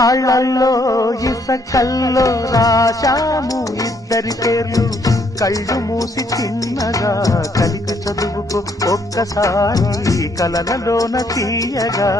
రాళ్ళల్లో ఇసకల్లో రాశాము ఇద్దరి పేర్లు కళ్ళు మూసి చిన్నగా కలికి చదువుకో ఒక్కసారి కలలలోన తీయగా